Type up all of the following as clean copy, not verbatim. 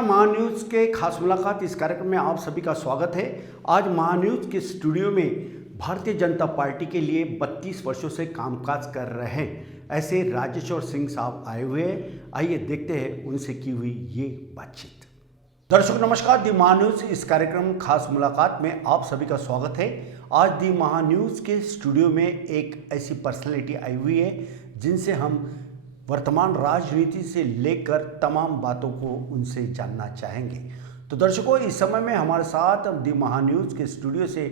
नमस्कार, महान्यूज़ के खास मुलाकात इस कार्यक्रम में आप सभी का स्वागत है। आज महान्यूज़ के स्टूडियो में भारतीय जनता पार्टी के लिए 32 वर्षों से कामकाज कर रहे हैं ऐसे राजेश्वर सिंह साहब आए हुए हैं। आइए देखते हैं उनसे की हुई ये बातचीत। दर्शक नमस्कार, दी महान्यूज़ इस कार्यक्रम खास मुलाकात में आप सभी का स्वागत है। आज दी महान्यूज़ के स्टूडियो में एक ऐसी पर्सनैलिटी आई हुई है जिनसे हम वर्तमान राजनीति से लेकर तमाम बातों को उनसे जानना चाहेंगे। तो दर्शकों, इस समय में हमारे साथ दी महान्यूज़ के स्टूडियो से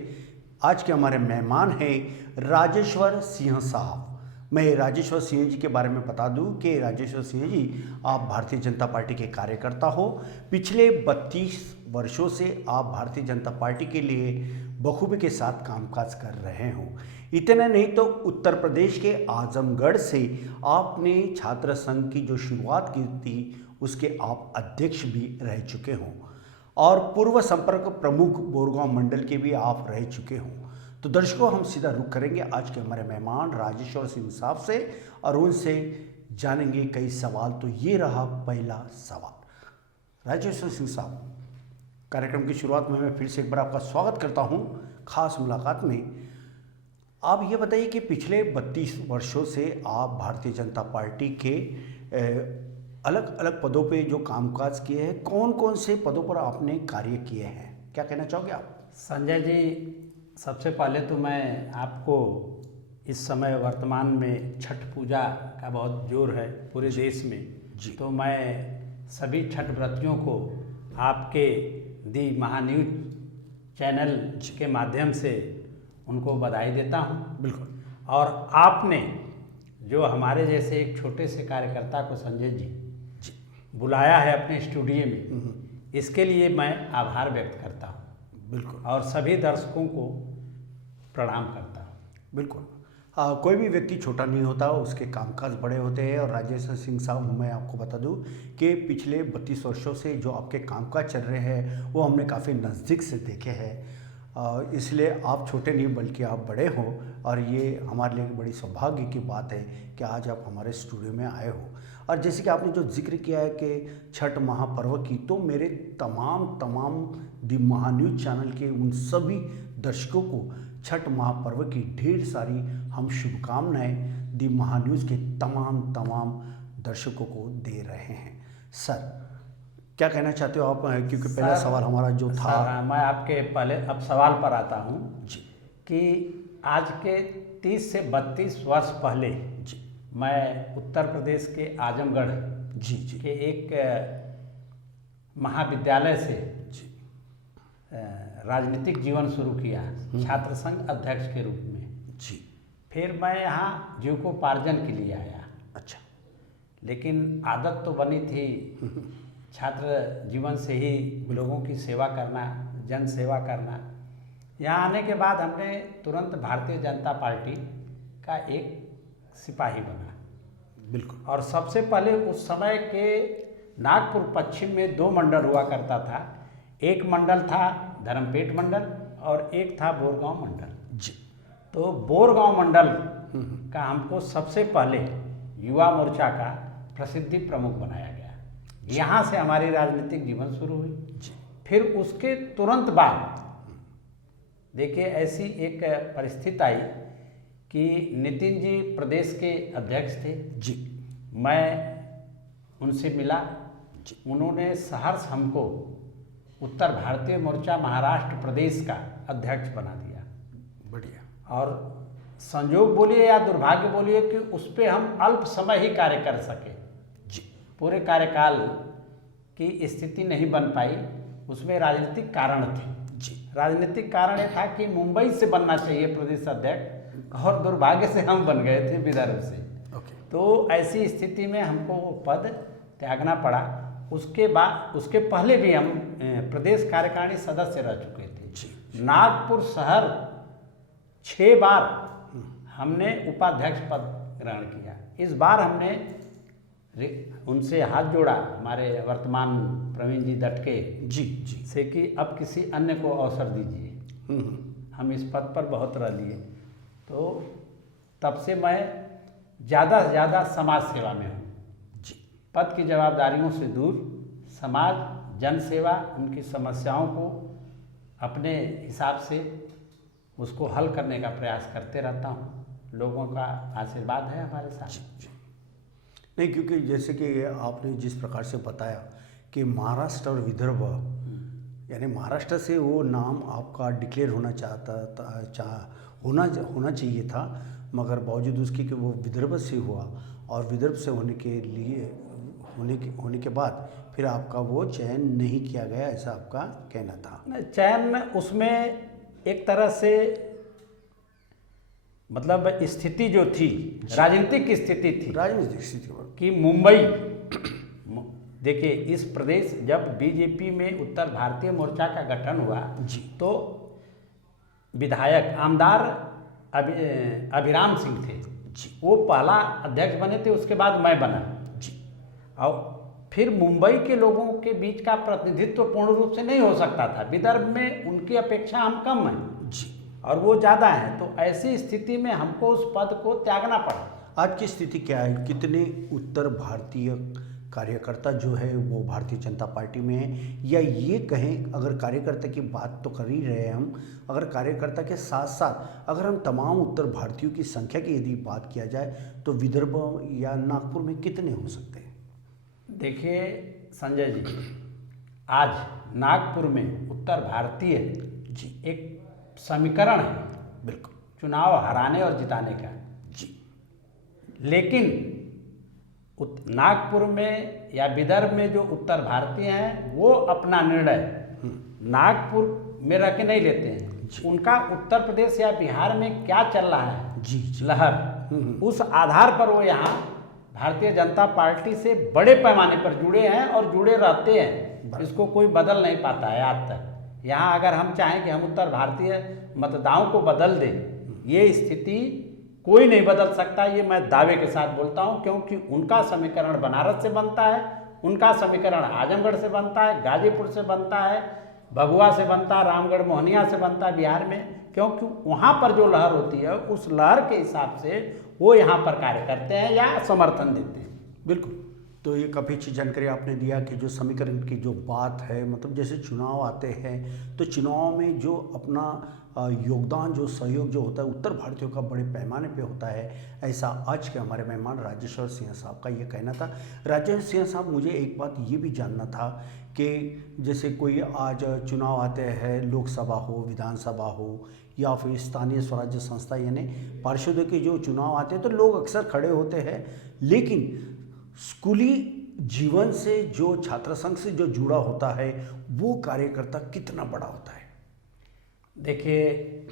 आज के हमारे मेहमान हैं राजेश्वर सिंह साहब। मैं राजेश्वर सिंह जी के बारे में बता दूं कि राजेश्वर सिंह जी आप भारतीय जनता पार्टी के कार्यकर्ता हो। पिछले 32 वर्षों से आप भारतीय जनता पार्टी के लिए बखूबी के साथ कामकाज कर रहे हो। इतना नहीं तो उत्तर प्रदेश के आजमगढ़ से आपने छात्र संघ की जो शुरुआत की थी उसके आप अध्यक्ष भी रह चुके हों और पूर्व संपर्क प्रमुख बोरगांव मंडल के भी आप रह चुके हों। तो दर्शकों, हम सीधा रुख करेंगे आज के हमारे मेहमान राजेश्वर सिंह साहब से और उनसे जानेंगे कई सवाल। तो ये रहा पहला सवाल। राजेश्वर सिंह साहब, कार्यक्रम की शुरुआत में मैं फिर से एक बार आपका स्वागत करता हूं खास मुलाकात में। आप ये बताइए कि पिछले 32 वर्षों से आप भारतीय जनता पार्टी के अलग अलग पदों पे जो कामकाज किए हैं, कौन कौन से पदों पर आपने कार्य किए हैं, क्या कहना चाहोगे आप? संजय जी, सबसे पहले तो मैं आपको इस समय वर्तमान में छठ पूजा का बहुत जोर है पूरे देश में जी। तो मैं सभी छठ व्रतियों को आपके दी महान्यूज़ चैनल के माध्यम से उनको बधाई देता हूं। बिल्कुल। और आपने जो हमारे जैसे एक छोटे से कार्यकर्ता को संजय जी बुलाया है अपने स्टूडियो में, इसके लिए मैं आभार व्यक्त करता हूं। बिल्कुल। और सभी दर्शकों को प्रणाम करता हूं। बिल्कुल। कोई भी व्यक्ति छोटा नहीं होता, उसके कामकाज बड़े होते हैं। और राजेश्वर सिंह साहब, मैं आपको बता दूं कि पिछले 32 वर्षों से जो आपके कामकाज चल रहे हैं वो हमने काफ़ी नज़दीक से देखे हैं। इसलिए आप छोटे नहीं बल्कि आप बड़े हो और ये हमारे लिए बड़ी सौभाग्य की बात है कि आज आप हमारे स्टूडियो में आए हो। और जैसे कि आपने जो जिक्र किया है कि छठ महापर्व की, तो मेरे तमाम दी महान्यूज़ चैनल के उन सभी दर्शकों को छठ महापर्व की ढेर सारी हम शुभकामनाएं दी महान्यूज़ के तमाम दर्शकों को दे रहे हैं। सर, क्या कहना चाहते हो आप? क्योंकि पहला सवाल हमारा जो था, मैं आपके पहले अब सवाल पर आता हूं जी कि आज के 30 से 32 वर्ष पहले जी मैं उत्तर प्रदेश के आजमगढ़ जी जी के एक महाविद्यालय से जी राजनीतिक जीवन शुरू किया छात्र संघ अध्यक्ष के रूप में। जी। फिर मैं यहाँ जीविकोपार्जन के लिए आया। अच्छा। लेकिन आदत तो बनी थी छात्र जीवन से ही लोगों की सेवा करना, जन सेवा करना। यहाँ आने के बाद हमने तुरंत भारतीय जनता पार्टी का एक सिपाही बना। बिल्कुल। और सबसे पहले उस समय के नागपुर पश्चिम में 2 मंडल हुआ करता था। एक मंडल था धर्मपेट मंडल और एक था बोरगांव मंडल जी। तो बोरगांव मंडल का हमको सबसे पहले युवा मोर्चा का प्रसिद्धि प्रमुख बनाया गया। यहाँ से हमारी राजनीतिक जीवन शुरू हुई जी। फिर उसके तुरंत बाद देखिए ऐसी एक परिस्थिति आई कि नितिन जी प्रदेश के अध्यक्ष थे जी। मैं उनसे मिला जी। उन्होंने सहर्ष हमको उत्तर भारतीय मोर्चा महाराष्ट्र प्रदेश का अध्यक्ष बना दिया। बढ़िया। और संयोग बोलिए या दुर्भाग्य बोलिए कि उस पर हम अल्प समय ही कार्य कर सके। जी। पूरे कार्यकाल की स्थिति नहीं बन पाई, उसमें राजनीतिक कारण थे। जी। राजनीतिक कारण ये था कि मुंबई से बनना चाहिए प्रदेश अध्यक्ष और दुर्भाग्य से हम बन गए थे विदर्भ से। ओके। तो ऐसी स्थिति में हमको वो पद त्यागना पड़ा। उसके बाद उसके पहले भी हम प्रदेश कार्यकारिणी सदस्य रह चुके थे। जी। नागपुर शहर 6 बार हमने उपाध्यक्ष पद ग्रहण किया। इस बार हमने उनसे हाथ जोड़ा, हमारे वर्तमान प्रवीण जी दटके जी जी से, कि अब किसी अन्य को अवसर दीजिए। हम इस पद पर बहुत रह लिए। तो तब से मैं ज़्यादा से ज़्यादा समाज सेवा में हूँ। जी। पद की जवाबदारियों से दूर समाज जन सेवा, उनकी समस्याओं को अपने हिसाब से उसको हल करने का प्रयास करते रहता हूँ। लोगों का आशीर्वाद है हमारे साथ। जी। नहीं, क्योंकि जैसे कि आपने जिस प्रकार से बताया कि महाराष्ट्र और विदर्भ, यानी महाराष्ट्र से वो नाम आपका डिक्लेयर होना होना चाहिए था, मगर बावजूद उसके कि वो विदर्भ से हुआ और विदर्भ से होने के बाद फिर आपका वो चयन नहीं किया गया, ऐसा आपका कहना था। चयन उसमें एक तरह से मतलब स्थिति जो थी, राजनीतिक स्थिति थी, राजनीतिक स्थिति कि मुंबई, देखिए इस प्रदेश, जब बीजेपी में उत्तर भारतीय मोर्चा का गठन हुआ जी, तो विधायक आमदार अभिराम सिंह थे जी, वो पहला अध्यक्ष बने थे, उसके बाद मैं बना जी, और फिर मुंबई के लोगों के बीच का प्रतिनिधित्व पूर्ण रूप से नहीं हो सकता था। विदर्भ में उनकी अपेक्षा हम कम हैं जी, और वो ज़्यादा हैं, तो ऐसी स्थिति में हमको उस पद को त्यागना पड़ा। आज की स्थिति क्या है? कितने उत्तर भारतीय कार्यकर्ता जो है वो भारतीय जनता पार्टी में है, या ये कहें, अगर कार्यकर्ता की बात तो कर ही रहे हैं हम, अगर कार्यकर्ता के साथ साथ अगर हम तमाम उत्तर भारतीयों की संख्या की यदि बात किया जाए तो विदर्भ या नागपुर में कितने हो सकते हैं? देखिए संजय जी, आज नागपुर में उत्तर भारतीय जी, एक समीकरण है बिल्कुल, चुनाव हराने और जिताने का। जी, लेकिन नागपुर में या विदर्भ में जो उत्तर भारतीय हैं वो अपना निर्णय नागपुर में रह के नहीं लेते हैं। उनका उत्तर प्रदेश या बिहार में क्या चल रहा है जी, जी, लहर, उस आधार पर वो यहाँ भारतीय जनता पार्टी से बड़े पैमाने पर जुड़े हैं और जुड़े रहते हैं। इसको कोई बदल नहीं पाता है आज तक। यहाँ अगर हम चाहें कि हम उत्तर भारतीय मतदाताओं को बदल दें, ये स्थिति कोई नहीं बदल सकता, ये मैं दावे के साथ बोलता हूँ, क्योंकि उनका समीकरण बनारस से बनता है, उनका समीकरण आजमगढ़ से बनता है, गाजीपुर से बनता है, भभुआ से बनता है, रामगढ़ मोहनिया से बनता है बिहार में, क्योंकि वहाँ पर जो लहर होती है उस लहर के हिसाब से वो यहाँ पर कार्य करते हैं या समर्थन देते हैं। बिल्कुल। तो ये काफ़ी अच्छी जानकारी आपने दिया कि जो समीकरण की जो बात है, मतलब जैसे चुनाव आते हैं तो चुनाव में जो अपना योगदान, जो सहयोग जो होता है उत्तर भारतीयों का बड़े पैमाने पे होता है, ऐसा आज के हमारे मेहमान राजेश्वर सिंह साहब का ये कहना था। राजेश्वर सिंह साहब, मुझे एक बात ये भी जानना था कि जैसे कोई आज चुनाव आते हैं, लोकसभा हो, विधानसभा हो या फिर स्थानीय स्वराज्य संस्था यानी पार्षदों के जो चुनाव आते हैं तो लोग अक्सर खड़े होते हैं, लेकिन स्कूली जीवन से जो छात्र संघ से जो जुड़ा होता है वो कार्यकर्ता कितना बड़ा होता है? देखिए,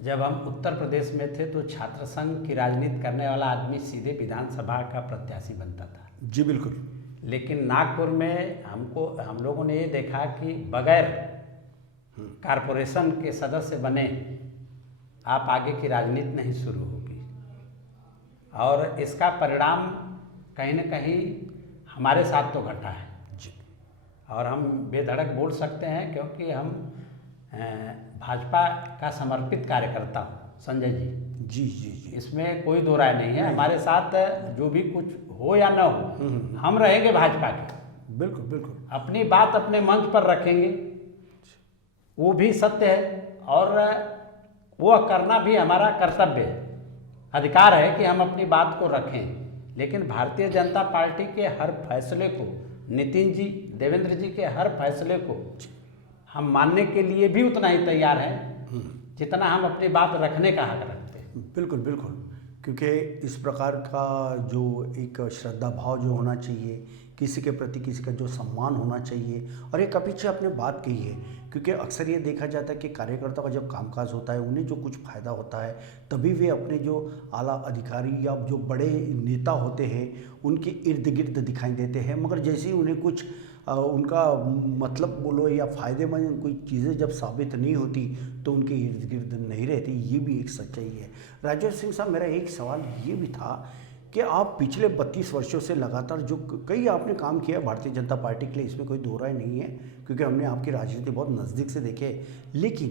जब हम उत्तर प्रदेश में थे तो छात्र संघ की राजनीति करने वाला आदमी सीधे विधानसभा का प्रत्याशी बनता था। जी बिल्कुल। लेकिन नागपुर में हम लोगों ने ये देखा कि बगैर कारपोरेशन के सदस्य बने आप आगे की राजनीति नहीं शुरू होगी, और इसका परिणाम कहीं न कहीं हमारे साथ तो घटा है जी। और हम बेधड़क बोल सकते हैं, क्योंकि हम भाजपा का समर्पित कार्यकर्ता हूँ संजय जी। जी जी जी, इसमें कोई दो राय नहीं है। हमारे साथ जो भी कुछ हो या न हो, हम रहेंगे भाजपा के। बिल्कुल बिल्कुल। अपनी बात अपने मंच पर रखेंगे, वो भी सत्य है, और वो करना भी हमारा कर्तव्य है, अधिकार है कि हम अपनी बात को रखें। लेकिन भारतीय जनता पार्टी के हर फैसले को, नितिन जी, देवेंद्र जी के हर फैसले को हम मानने के लिए भी उतना ही तैयार हैं जितना हम अपनी बात रखने का हक रखते हैं। बिल्कुल बिल्कुल, क्योंकि इस प्रकार का जो एक श्रद्धा भाव जो होना चाहिए, किसी के प्रति किसी का जो सम्मान होना चाहिए, और एक पीछे आपने बात कही है, क्योंकि अक्सर ये देखा जाता है कि कार्यकर्ता का जब कामकाज होता है उन्हें जो कुछ फ़ायदा होता है तभी वे अपने जो आला अधिकारी या जो बड़े नेता होते हैं उनके इर्द गिर्द दिखाई देते हैं, मगर जैसे ही उन्हें कुछ उनका मतलब बोलो या फ़ायदेमंद कोई चीज़ें जब साबित नहीं होती तो उनके इर्द गिर्द नहीं रहती, ये भी एक सच्चाई है। राजेश्वर सिंह साहब, मेरा एक सवाल ये भी था कि आप पिछले 32 वर्षों से लगातार जो कई आपने काम किया भारतीय जनता पार्टी के लिए, इसमें कोई दो राय नहीं है, क्योंकि हमने आपकी राजनीति बहुत नज़दीक से देखे। लेकिन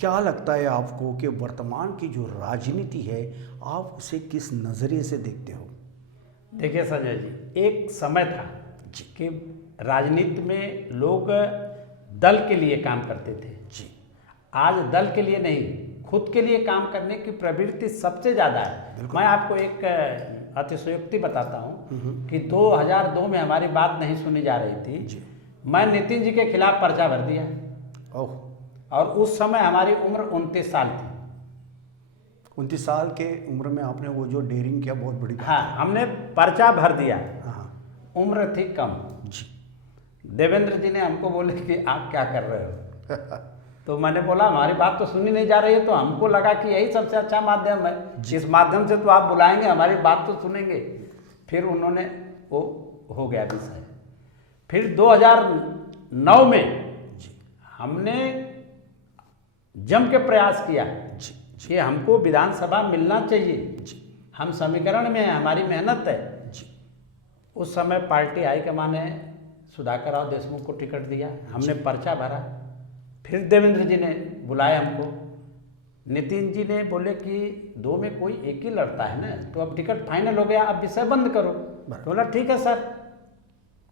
क्या लगता है आपको कि वर्तमान की जो राजनीति है आप उसे किस नज़रिए से देखते हो? देखिए संजय जी, एक समय था कि राजनीति में लोग दल के लिए काम करते थे जी। आज दल के लिए नहीं, खुद के लिए काम करने की प्रवृत्ति सबसे ज़्यादा है। मैं आपको एक अतिशयोक्ति बताता हूँ कि 2002 में हमारी बात नहीं सुनी जा रही थी जी। मैं नितिन जी के खिलाफ पर्चा भर दिया ओह, और उस समय हमारी उम्र 29 साल थी। 29 साल के उम्र में आपने वो जो डेयरिंग किया, बहुत बड़ी बात हाँ, हमने पर्चा भर दिया। है। हाँ उम्र थी कम। जी। देवेंद्र जी ने हमको बोले कि आप क्या कर रहे हो तो मैंने बोला हमारी बात तो सुनी नहीं जा रही है, तो हमको लगा कि यही सबसे अच्छा माध्यम है, इस माध्यम से तो आप बुलाएंगे, हमारी बात तो सुनेंगे। फिर उन्होंने वो हो गया विषय। फिर 2009 में हमने जम के प्रयास किया कि हमको विधानसभा मिलना चाहिए, हम समीकरण में हैं, हमारी मेहनत है। उस समय पार्टी हाईकमान ने सुधाकर राव देशमुख को टिकट दिया, हमने पर्चा भरा। फिर देवेंद्र जी ने बुलाया हमको, नितिन जी ने बोले कि दो में कोई एक ही लड़ता है ना, तो अब टिकट फाइनल हो गया, अब विषय बंद करो। तो बोला ठीक है सर,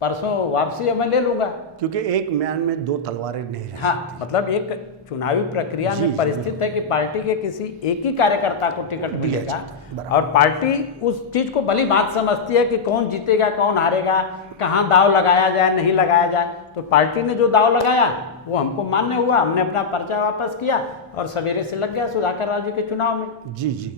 परसों वापसी मैं ले लूँगा, क्योंकि एक म्यान में दो तलवारें नहीं रही। हाँ, मतलब एक चुनावी प्रक्रिया जी, में जी, परिस्थिति है कि पार्टी के किसी एक ही कार्यकर्ता को टिकट मिलेगा बराबर। और पार्टी उस चीज को भली बात समझती है कि कौन जीतेगा कौन हारेगा, कहाँ दाव लगाया जाए नहीं लगाया जाए। तो पार्टी ने जो दाव लगाया वो हमको मान्य हुआ, हमने अपना पर्चा वापस किया और सवेरे से लग गया सुधाकर राव जी के चुनाव में। जी जी।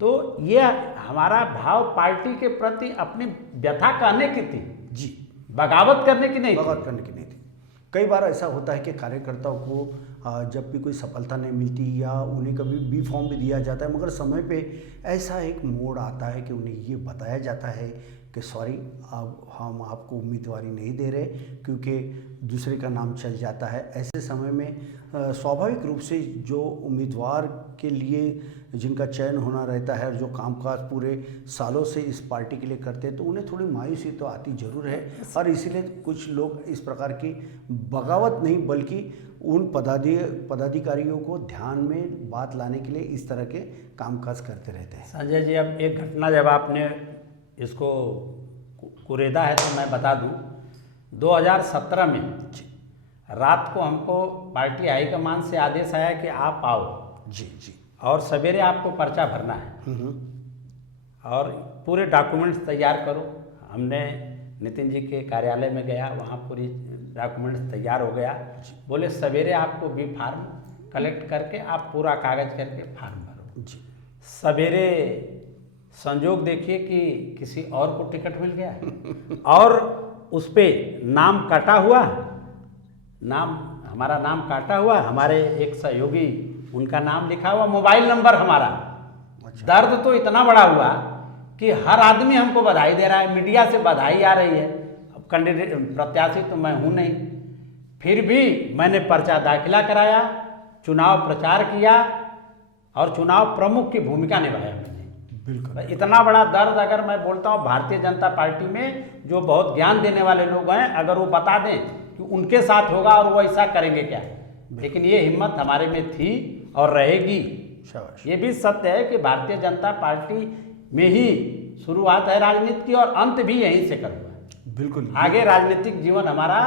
तो ये हमारा भाव पार्टी के प्रति अपनी व्यथा कहने की थी जी, बगावत करने की नहीं थी। बगावत करने की नहीं थी। कई बार ऐसा होता है कि कार्यकर्ताओं को जब भी कोई सफलता नहीं मिलती या उन्हें कभी बी फॉर्म भी दिया जाता है, मगर समय पे ऐसा एक मोड़ आता है कि उन्हें ये बताया जाता है कि सॉरी, अब हम आपको उम्मीदवारी नहीं दे रहे क्योंकि दूसरे का नाम चल जाता है। ऐसे समय में स्वाभाविक रूप से जो उम्मीदवार के लिए जिनका चयन होना रहता है और जो कामकाज पूरे सालों से इस पार्टी के लिए करते हैं, तो उन्हें थोड़ी मायूसी तो आती ज़रूर है। और इसीलिए कुछ लोग इस प्रकार की बगावत नहीं बल्कि उन पदाधिकारियों को ध्यान में बात लाने के लिए इस तरह के कामकाज करते रहते हैं। संजय जी, अब एक घटना जब आपने इसको कुरेदा है तो मैं बता दूं, 2017 में रात को हमको पार्टी हाईकमान से आदेश आया कि आप आओ जी जी, और सवेरे आपको पर्चा भरना है और पूरे डॉक्यूमेंट्स तैयार करो। हमने नितिन जी के कार्यालय में गया, वहाँ पूरी डॉक्यूमेंट्स तैयार हो गया। बोले सवेरे आपको बी फार्म कलेक्ट करके आप पूरा कागज करके फार्म भरो जी। सवेरे संजोग देखिए कि किसी और को टिकट मिल गया और उस पे नाम काटा हुआ, हमारा नाम काटा हुआ, हमारे एक सहयोगी उनका नाम लिखा हुआ, मोबाइल नंबर हमारा। दर्द तो इतना बड़ा हुआ कि हर आदमी हमको बधाई दे रहा है, मीडिया से बधाई आ रही है। अब कैंडिडेट प्रत्याशी तो मैं हूँ नहीं, फिर भी मैंने पर्चा दाखिला कराया, चुनाव प्रचार किया और चुनाव प्रमुख की भूमिका निभाया मैंने। बिल्कुल। इतना बड़ा दर्द अगर मैं बोलता हूँ भारतीय जनता पार्टी में जो बहुत ज्ञान देने वाले लोग हैं, अगर वो बता दें कि उनके साथ होगा और वो ऐसा करेंगे क्या, लेकिन ये हिम्मत हमारे में थी और रहेगी। शाबाश। ये भी सत्य है कि भारतीय जनता पार्टी में ही शुरुआत है राजनीति की और अंत भी यहीं से करूँगा। बिल्कुल। आगे राजनीतिक जीवन हमारा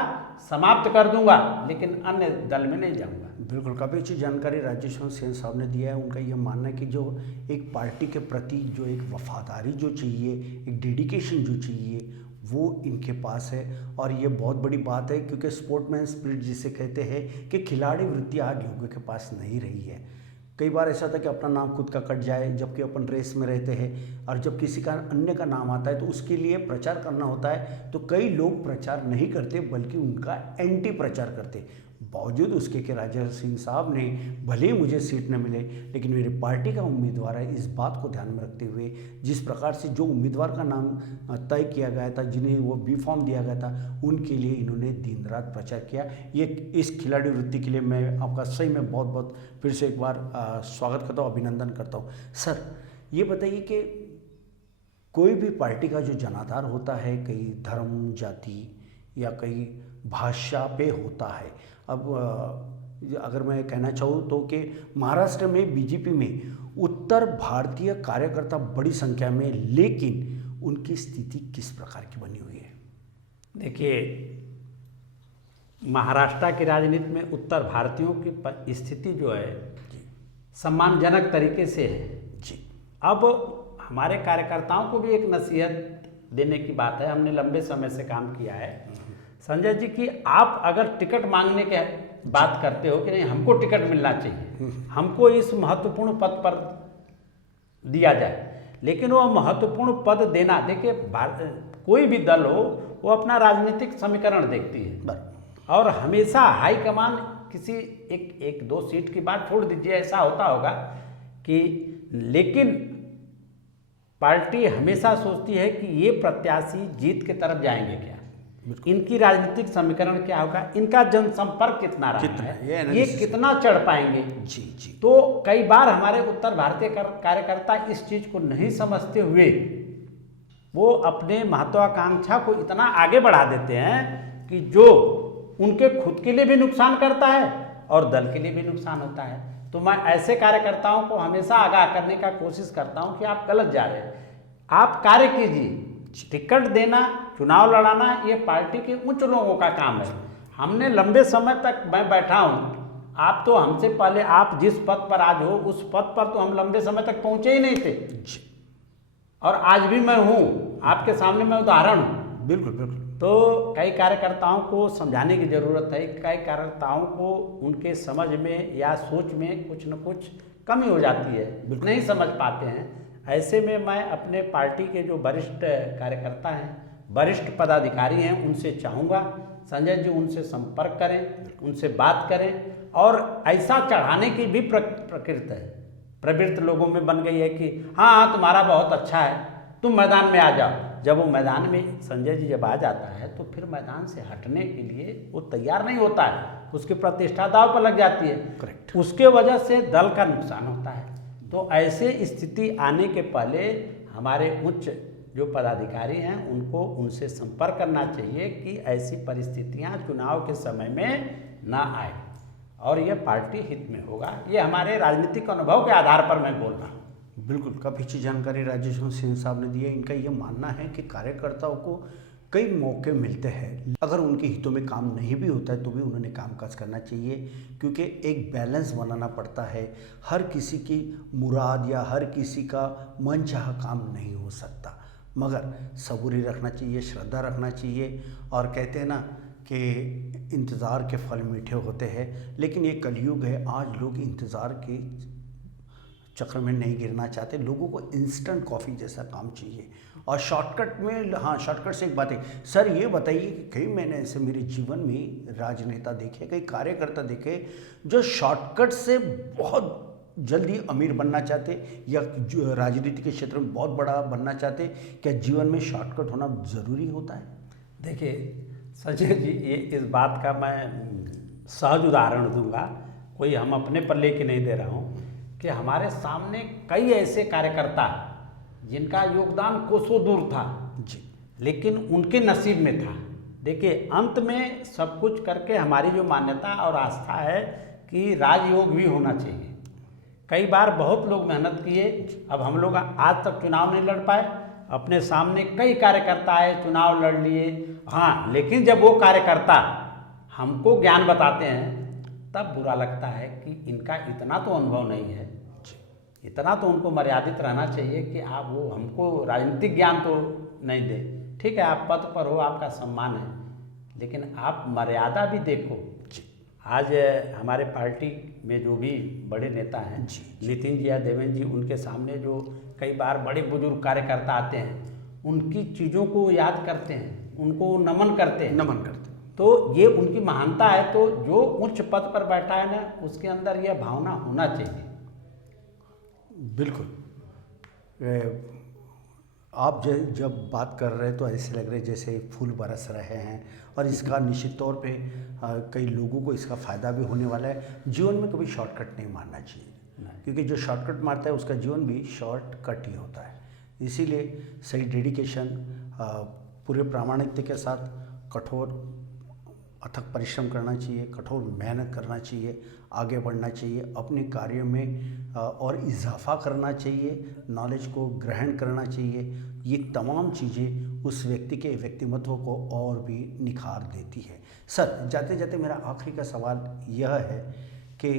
समाप्त कर दूंगा, लेकिन अन्य दल में नहीं जाऊंगा। बिल्कुल, काफ़ी अच्छी जानकारी राजेश्वर सेन साहब ने दिया है। उनका यह मानना है कि जो एक पार्टी के प्रति जो एक वफादारी जो चाहिए, एक डेडिकेशन जो चाहिए, वो इनके पास है। और ये बहुत बड़ी बात है क्योंकि स्पोर्ट्समैन स्पिरिट जिसे कहते हैं कि खिलाड़ी वृत्ति आज युवा के पास नहीं रही है। कई बार ऐसा होता है कि अपना नाम खुद का कट जाए जबकि अपन रेस में रहते हैं, और जब किसी का अन्य का नाम आता है तो उसके लिए प्रचार करना होता है, तो कई लोग प्रचार नहीं करते बल्कि उनका एंटी प्रचार करते। बावजूद उसके कि राजेश्वर सिंह साहब ने भले ही मुझे सीट न मिले लेकिन मेरी पार्टी का उम्मीदवार है, इस बात को ध्यान में रखते हुए जिस प्रकार से जो उम्मीदवार का नाम तय किया गया था, जिन्हें वो बी फॉर्म दिया गया था, उनके लिए इन्होंने दिन रात प्रचार किया। ये इस खिलाड़ी वृत्ति के लिए मैं आपका सही में बहुत बहुत फिर से एक बार स्वागत करता हूँ, अभिनंदन करता हूँ। सर ये बताइए कि कोई भी पार्टी का जो जनाधार होता है कई धर्म जाति या कई भाषा पे होता है। अब अगर मैं कहना चाहूँ तो कि महाराष्ट्र में बीजेपी में उत्तर भारतीय कार्यकर्ता बड़ी संख्या में, लेकिन उनकी स्थिति किस प्रकार की बनी हुई है? देखिए, महाराष्ट्र की राजनीति में उत्तर भारतीयों की स्थिति जो है सम्मानजनक तरीके से है जी। अब हमारे कार्यकर्ताओं को भी एक नसीहत देने की बात है। हमने लंबे समय से काम किया है संजय जी कि आप अगर टिकट मांगने के बात करते हो कि नहीं हमको टिकट मिलना चाहिए, हमको इस महत्वपूर्ण पद पर दिया जाए, लेकिन वो महत्वपूर्ण पद देना, देखिए कोई भी दल हो वो अपना राजनीतिक समीकरण देखती है और हमेशा हाईकमान किसी एक दो सीट की बात छोड़ दीजिए, ऐसा होता होगा कि, लेकिन पार्टी हमेशा सोचती है कि ये प्रत्याशी जीत के तरफ जाएंगे क्या, इनकी राजनीतिक समीकरण क्या होगा, इनका जनसंपर्क कितना रहा है, ये कितना चढ़ पाएंगे। जी जी। तो कई बार हमारे उत्तर भारतीय कार्यकर्ता इस चीज को नहीं समझते हुए वो अपने महत्वाकांक्षा को इतना आगे बढ़ा देते हैं कि जो उनके खुद के लिए भी नुकसान करता है और दल के लिए भी नुकसान होता है। तो मैं ऐसे कार्यकर्ताओं को हमेशा आगाह करने का कोशिश करता हूं कि आप गलत जा रहे हैं, आप कार्य कीजिए। टिकट देना, चुनाव लड़ाना ये पार्टी के उच्च लोगों का काम है। हमने लंबे समय तक, मैं बैठा हूँ, आप तो हमसे पहले, आप जिस पद पर आज हो उस पद पर तो हम लंबे समय तक पहुँचे ही नहीं थे और आज भी मैं हूँ आपके सामने, मैं उदाहरण हूँ। बिल्कुल बिल्कुल। तो कई कार्यकर्ताओं को समझाने की ज़रूरत है, कई कार्यकर्ताओं को उनके समझ में या सोच में कुछ न कुछ कमी हो जाती है, नहीं समझ पाते हैं। ऐसे में मैं अपने पार्टी के जो वरिष्ठ कार्यकर्ता हैं, वरिष्ठ पदाधिकारी हैं, उनसे चाहूँगा संजय जी उनसे संपर्क करें, उनसे बात करें और ऐसा चढ़ाने की भी प्रवृत्ति लोगों में बन गई है कि हाँ तुम्हारा बहुत अच्छा है, तुम मैदान में आ जाओ। जब वो मैदान में संजय जी जब आ जाता है तो फिर मैदान से हटने के लिए वो तैयार नहीं होता है, उसकी प्रतिष्ठा दांव पर लग जाती है। करेक्ट। उसके वजह से दल का नुकसान होता है। तो ऐसे स्थिति आने के पहले हमारे उच्च जो पदाधिकारी हैं उनको उनसे संपर्क करना चाहिए कि ऐसी परिस्थितियां चुनाव के समय में ना आए और यह पार्टी हित में होगा। ये हमारे राजनीतिक अनुभव के आधार पर मैं बोल रहा हूँ। बिल्कुल, काफ़ी अच्छी जानकारी राजेश सिंह साहब ने दी है। इनका ये मानना है कि कार्यकर्ताओं को कई मौके मिलते हैं, अगर उनके हितों में काम नहीं भी होता है तो भी उन्होंने कामकाज करना चाहिए, क्योंकि एक बैलेंस बनाना पड़ता है। हर किसी की मुराद या हर किसी का मनचाहा काम नहीं हो सकता, मगर सबूरी रखना चाहिए, श्रद्धा रखना चाहिए। और कहते हैं ना कि इंतज़ार के फल मीठे होते हैं, लेकिन ये कलयुग है, आज लोग इंतज़ार के चक्र में नहीं गिरना चाहते। लोगों को इंस्टेंट कॉफ़ी जैसा काम चाहिए और शॉर्टकट में। हाँ, शॉर्टकट से एक बात है सर, ये बताइए कि कई मैंने ऐसे मेरे जीवन में राजनेता देखे, कई कार्यकर्ता देखे जो शॉर्टकट से बहुत जल्दी अमीर बनना चाहते या जो राजनीति के क्षेत्र में बहुत बड़ा बनना चाहते। क्या जीवन में शॉर्टकट होना ज़रूरी होता है? देखिए संजय जी, ये इस बात का मैं सहज उदाहरण दूंगा, कोई हम अपने पर लेके नहीं दे रहा हूँ, कि हमारे सामने कई ऐसे कार्यकर्ता जिनका योगदान कोसों दूर था जी, लेकिन उनके नसीब में था। देखिए अंत में सब कुछ करके हमारी जो मान्यता और आस्था है कि राजयोग भी होना चाहिए। कई बार बहुत लोग मेहनत किए, अब हम लोग आज तक चुनाव नहीं लड़ पाए, अपने सामने कई कार्यकर्ता आए, चुनाव लड़ लिए, हाँ, लेकिन जब वो कार्यकर्ता हमको ज्ञान बताते हैं तब बुरा लगता है कि इनका इतना तो अनुभव नहीं है, इतना तो उनको मर्यादित रहना चाहिए कि आप वो हमको राजनीतिक ज्ञान तो नहीं दे। ठीक है, आप पद पर हो, आपका सम्मान है, लेकिन आप मर्यादा भी देखो। आज हमारे पार्टी में जो भी बड़े नेता हैं, नितिन जी या देवेंद्र जी, उनके सामने जो कई बार बड़े बुजुर्ग कार्यकर्ता आते हैं, उनकी चीज़ों को याद करते हैं, उनको नमन करते हैं। तो ये उनकी महानता है। तो जो उच्च पद पर बैठा है ना, उसके अंदर यह भावना होना चाहिए। बिल्कुल। आप जब बात कर रहे हैं तो ऐसे लग रहे जैसे फूल बरस रहे हैं और इसका निश्चित तौर पे कई लोगों को इसका फ़ायदा भी होने वाला है। जीवन में कभी शॉर्टकट नहीं मारना चाहिए, क्योंकि जो शॉर्टकट मारता है उसका जीवन भी शॉर्टकट ही होता है। इसीलिए सही डेडिकेशन, पूरे प्रामाणिकता के साथ, कठोर अथक परिश्रम करना चाहिए, कठोर मेहनत करना चाहिए, आगे बढ़ना चाहिए, अपने कार्य में और इजाफा करना चाहिए, नॉलेज को ग्रहण करना चाहिए। ये तमाम चीज़ें उस व्यक्ति के व्यक्तिमत्व को और भी निखार देती है। सर, जाते जाते मेरा आखिरी का सवाल यह है कि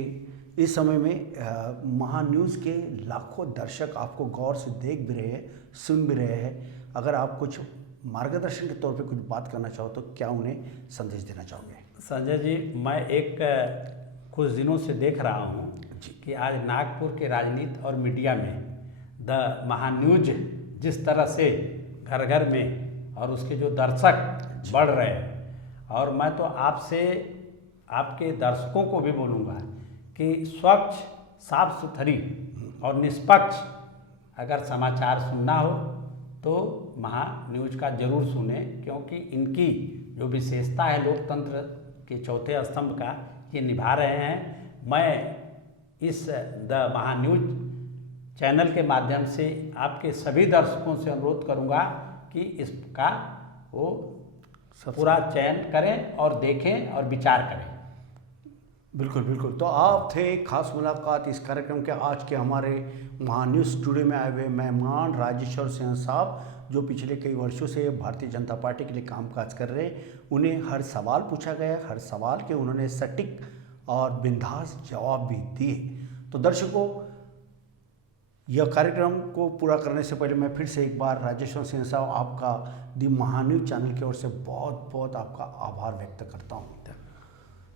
इस समय में महान्यूज़ के लाखों दर्शक आपको गौर से देख भी रहे हैं, सुन भी रहे हैं। अगर आप कुछ मार्गदर्शन के तौर पे कुछ बात करना चाहो तो क्या उन्हें संदेश देना चाहोगे? संजय जी, मैं एक कुछ दिनों से देख रहा हूँ कि आज नागपुर के राजनीति और मीडिया में द महान्यूज जिस तरह से घर घर में और उसके जो दर्शक बढ़ रहे हैं, और मैं तो आपसे आपके दर्शकों को भी बोलूँगा कि स्वच्छ, साफ सुथरी और निष्पक्ष अगर समाचार सुनना हो तो महान्यूज का जरूर सुने, क्योंकि इनकी जो विशेषता है लोकतंत्र के चौथे स्तंभ का ये निभा रहे हैं। मैं इस द महान्यूज चैनल के माध्यम से आपके सभी दर्शकों से अनुरोध करूंगा कि इसका वो पूरा चयन करें और देखें और विचार करें। बिल्कुल बिल्कुल। तो आप थे खास मुलाकात इस कार्यक्रम के आज के हमारे महान्यूज़ स्टूडियो में आए हुए मेहमान राजेश्वर सिंह साहब, जो पिछले कई वर्षों से भारतीय जनता पार्टी के लिए कामकाज कर रहे हैं। उन्हें हर सवाल पूछा गया, हर सवाल के उन्होंने सटीक और बिंदास जवाब भी दिए। तो दर्शकों, यह कार्यक्रम को पूरा करने से पहले मैं फिर से एक बार राजेश्वर सिंह साहब आपका दी महान्यूज़ चैनल की ओर से बहुत बहुत आपका आभार व्यक्त करता हूँ।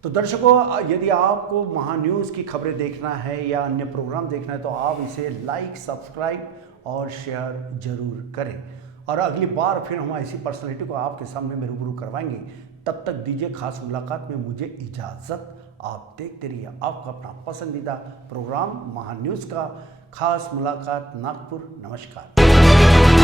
तो दर्शकों, यदि आपको महान्यूज़ की खबरें देखना है या अन्य प्रोग्राम देखना है तो आप इसे लाइक, सब्सक्राइब और शेयर जरूर करें। और अगली बार फिर हम ऐसी पर्सनैलिटी को आपके सामने में रूबरू करवाएंगे। तब तक दीजिए खास मुलाकात में मुझे इजाज़त। आप देखते रहिए आपका अपना पसंदीदा प्रोग्राम महान्यूज़ का खास मुलाकात नागपुर। नमस्कार।